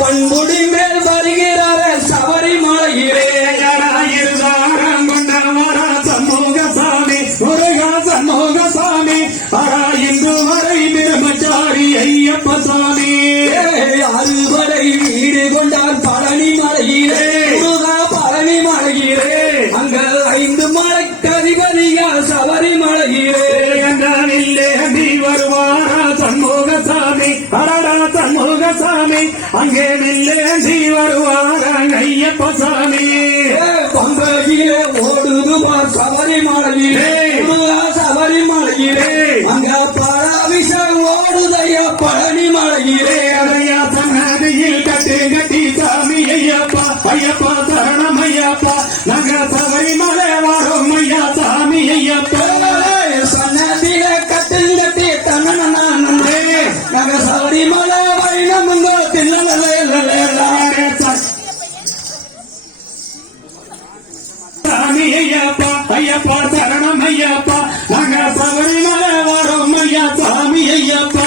பண்புடி மேல் வருகிறார சபரிமலையிலே சண்முகசாமி முருகா சண்முகசாமி இன்று வரை பிரம்மச்சாரி ஐயப்ப சாமி அறுவரை வீடு கொண்டார் பழனி மலையிலே முருகா பழனி மலையிலே அங்க 5 மலைக்கு அதிபதியா சபரிமலையிலே என்றானில்லே நீ வருவாரா சண்முகசாமி அடடா சண்முகசாமி அங்கே நில்லேந்தி வருவாரா ஐயப்ப சாமி பம்பையிலே ஓடுதுமார் சபரிமலையிலே சபரிமலையிலே அங்க பழாபிஷம் ஓடுதையா பழனி மலையிலே அதையா சன்னதியில் கட்டி கட்டி சாமி ஐயப்பா ஐயப்பா சரணம் ஐயப்பா நாங்க சபரிமலை வரோம் ஐயா சாமி ஐயப்பா சன்னதியில கட்டி கட்டி தன்னே நாங்க சபரிமலை வைணமுங்க சாமி ஐயப்பா ஐயப்பா சரணம் ஐயப்பா நாங்க சபரிமலை வரோம் ஐயா சாமி ஐயப்பா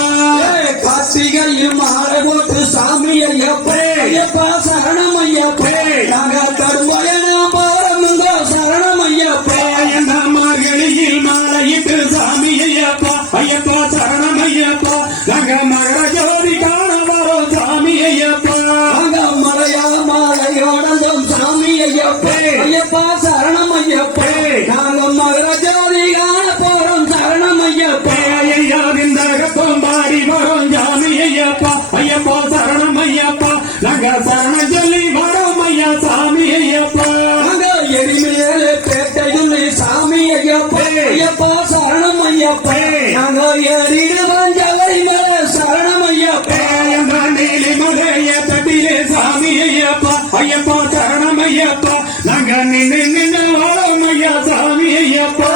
கார்த்திகையில் மாலை போட்டு சாமி ஐயப்பா ஐயப்பா சரணம் ஐயப்பா நாங்க கரும்பயணம் போறோமுங்க சரணம் ஐயப்பா என்ற மார்கழியில் மாலையிட்டு சாமி ஐயப்பா ஐயப்பா சரணம் ஐயப்பா நாங்க மகர ஜோதி காண வரோம் சாமி ஐயப்பா நாங்க மலையா மாலையோடந்தும் சாமி ஐயப்பா ஐயப்பா சரணம் ஐயப்பா நாங்க மகர ஜோதி காண போறோம் சரணம் ஐயப்பா ஐயா விந்தகப்பம் பாடி வரோம் சாமி ஐயப்பா ஐயப்பா சரணம் ஐயப்பா நாங்க சரண சொல்லி வரோம் ஐயா சாமி ஐயப்பா நாங்க எரிமேலே பேட்டையில் சாமி ஐயப்பா ஐயப்பா சரணம் ஐயப்பா நாங்க ஏறிடுவோம் ஜலை மேலே சரணம் ஐயப்பா என்ற நீலி மலைய தட்டிலே சாமி ஐயப்பா ஐயப்பா சரணம் ஐயப்பா நாங்க நின்று வரோம் ஐயா சாமி ஐயப்பா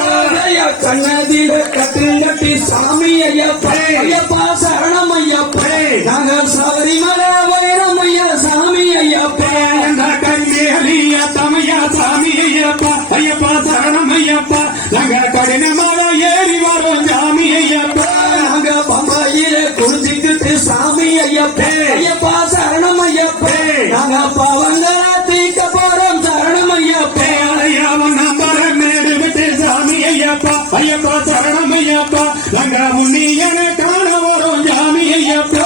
கண்ணதில கட்டி கட்டி சாமி ஐயப்பா ஐயப்பா சரணம் ஐயப்பா நாங்க சபரிமலை வைரம் ஐயா சாமி ஐயப்பா என்ற கண்ணிய தமையா சாமி ஐயப்பா ஐயப்பா சரணம் ஐயப்பா நாங்க கடினமாக ஏறி வரோம் சாமி ஐயப்பா நாங்க பம்பாயில குடிச்சுக்கிட்டு சாமி ஐயப்பா ஐயப்பா சரணம் ஐயப்பா நாங்க பவங்கள தீக்க போறோம் சரணம் ஐயப்பா ஐயாவும் நம்பர மேடு விட்டு சாமி ஐயப்பா ஐயப்பா சரணம் ஐயப்பா நாங்க முன்னியன காண வரோம் சாமி ஐயப்பா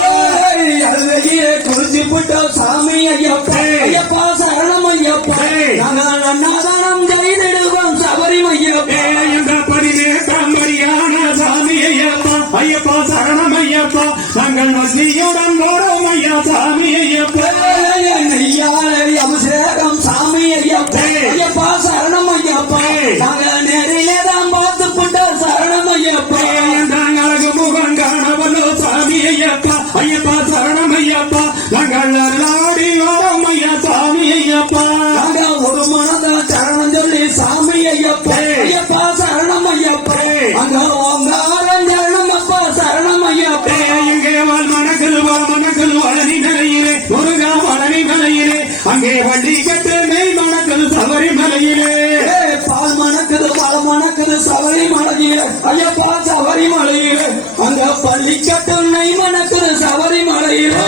அழகியே குறிச்சி புட்டோம் சாமி ஐயப்பா ஐயப்பா சரணம் ஐயப்பா நாங்க அண்ணாதானம் கைதிடுவோம் சபரிமையப்பா என்ற படினே தாம்பரியான சாமி ஐயப்பா ஐயப்பா சரணம் ஐயப்பா நாங்கள் வசியுடன் வரோம் ஐயா சாமி ஐயப்பா நெய்யாலை அபிஷேகம் சாமி ஐயப்பா ஐயப்பா சரணம் ஐயப்பா நாங்க நேரிலே தான் பார்த்து புட்டோம் சரணம் ஐயப்பா நாங்க அழகு முகம் காணவனோ சாமி ஐயப்பா ஐயப்பா சரணம் ஐயப்பா நாங்கள் அல்லாடி வரோம் ஐயா சாமி ஐயப்பா நாங்க ஒரு மனத சரணம் சொல்லி சாமி ஐயப்பா ஐயப்பா சரணம் ஐயப்பா அங்க ஓங்காரம் சரணம் அப்பா சரணம் ஐயப்பா எங்கே மனக்குழு வளனி நிலையிலே முருகா வளனி நிலையிலே அங்கே வண்டி கட்டு நெய் மணக்குழு சபரி மலையிலே பால் மணக்குது பல மணக்குது சபரி மலையிலே ஐயப்பா சபரி மலையிலே அங்க பள்ளி கட்டு நெய் மணக்குது சபரி மலையிலே